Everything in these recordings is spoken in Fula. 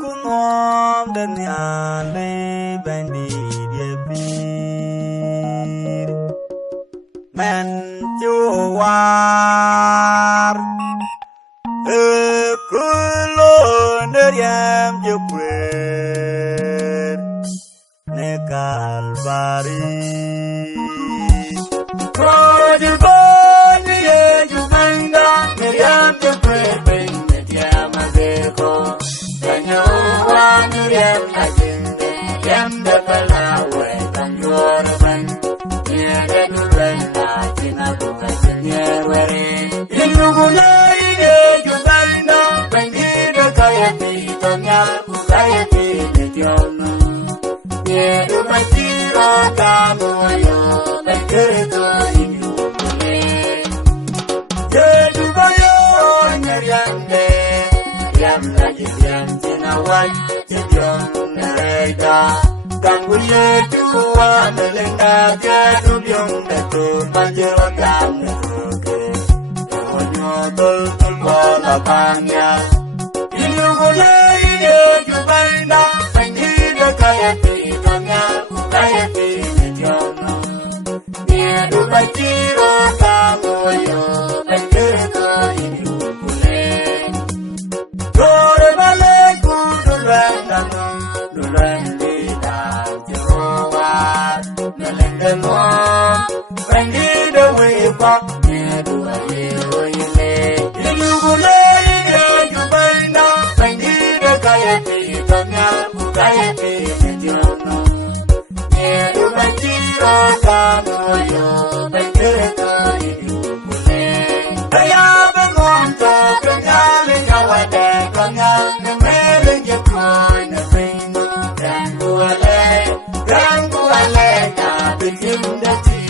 kunom deniale bendi dia bir mencuar kulon deriam jupir ne kalvari Kojubon ye jubanda meriam jupir ben dia mazeko danyo wa meriam agende yam de palawe tanyorban ye de dubenda tina buka nyerwere inugulai ye jubanda bangide kayati tonya kayati mediono ye umatira kamoyo bekerto inugule ye jubayo nyeriande yam lagi yam tina wan jidion nereda kanguye tuwa melenga ke dubyong neto manjero kamneroke onyo tol kola panya inugule ine jubaina pangide kayati tonya kayati mediono ye dubachiro kamoyo bekerto inugule Tore vale kudulenda no dulende da Jehovah melende mo wengi de wepa ne duale oile ilugule ide jubaina wengi de kayeti tonya kayeti mediono ne dubachiro kamoyo bekerto ilugule aya bemonto kanyale yawade kanyale mele yekoina reino ranguale na bijindati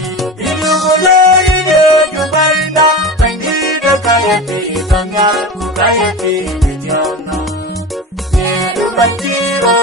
ilugule ide jubaina bangide kayeti tonya kayeti mediono ne dubachiro